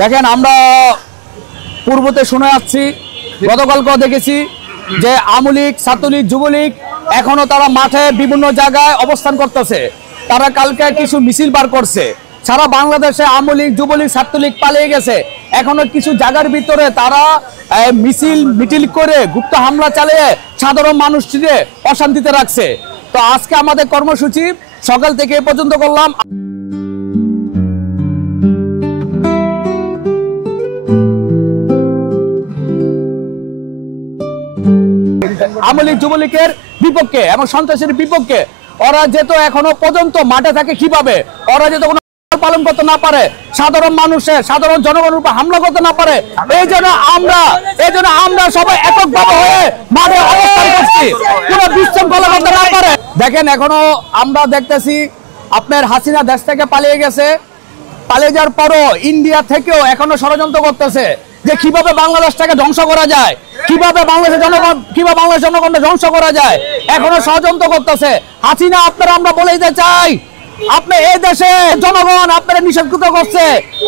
দেখেন আমরা পূর্বতে শুনে আসছি, গতকালকেও দেখেছি যে আওয়ামী লীগ, ছাত্রলীগ, যুবলীগ এখনো তারা মাঠে বিভিন্ন জায়গায় অবস্থান করতেছে। তারা কালকে কিছু মিছিল বার করছে। সারা বাংলাদেশে আওয়ামী লীগ, যুবলীগ, ছাত্রলীগ পালিয়ে গেছে। এখনো কিছু জায়গার ভিতরে তারা মিছিল করে গুপ্ত হামলা চালিয়ে সাধারণ মানুষকে অশান্তিতে রাখছে। তো আজকে আমাদের কর্মসূচি সকাল থেকে এ পর্যন্ত করলাম। আওয়ামী লীগ, যুবলীগের বিপক্ষে এবং সন্ত্রাসের বিপক্ষে ওরা যেত এখনো পর্যন্ত মাঠে থাকে। কিভাবে ওরা যেত কোনো পালন করতে না পারে, সাধারণ মানুষের, সাধারণ জনগণের উপর হামলা করতে না পারে, এই জন্য আমরা সবাই এককভাবে হয়ে মাঠে অবস্থান করছি, কোনো বিশৃঙ্খলা করতে না পারে। দেখেন এখনো আমরা দেখতেছি আপনার হাসিনা দেশ থেকে পালিয়ে গেছে। পালিয়ে যাওয়ার পরও ইন্ডিয়া থেকেও এখনো ষড়যন্ত্র করতেছে যে কিভাবে বাংলাদেশটাকে ধ্বংস করা যায়, কিভাবে বাংলাদেশের জনগণকে ধ্বংস করা যায়, এখনো ষড়যন্ত্র করতেছে হাসিনা। আমরা বলে দিতে চাই, আপনি এই দেশে জনগণ আপনারা নিষেধ করছে,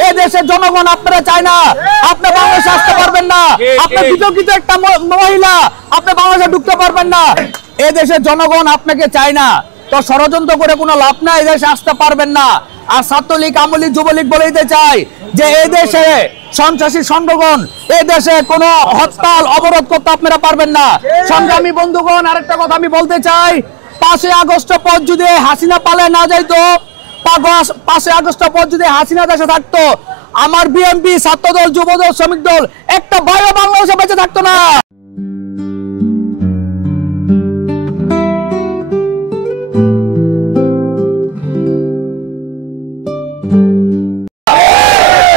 এই দেশের জনগণ আপনারা চায় না, আপনি বাংলাদেশে আসতে পারবেন না, আপনি বিতর্কিত একটা মহিলা, আপনি বাংলাদেশে ঢুকতে পারবেন না। এই দেশের জনগণ আপনাকে চায় না, তো ষড়যন্ত্র করে কোনো লাভ নাই, এই দেশে আসতে পারবেন না। আর ছাত্রলীগ, আওয়ামী লীগ, যুবলীগ বলে দিতে চাই যে এই দেশে সন্ত্রাসী সংগঠন, এই দেশে কোনো হরতাল অবরোধ করতে আপনারা পারবেন না। সংগ্রামী বন্ধুগণ, আরেকটা কথা আমি বলতে চাই, 5 আগস্ট পর যদি হাসিনা পালায় না যাইতো, 5 আগস্ট পর যদি হাসিনা দেশে থাকতো, আমার বিএনপি, ছাত্রদল, যুবদল, শ্রমিক দল একটা ভাইও বাংলাদেশে বেঁচে থাকতো না।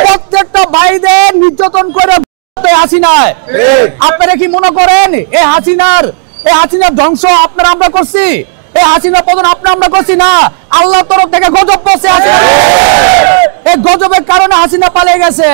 প্রত্যেকটা ভাইদের নির্যাতন করে হাসিনায়। আপনারা কি মনে করেন এই হাসিনার ধ্বংস আমরা করছি? এই হাসিনার পতন আমরা করছি না, আল্লাহর তরফ থেকে গজব পড়ছে হাসিনা। এই গজবের কারণে হাসিনা পালিয়ে গেছে।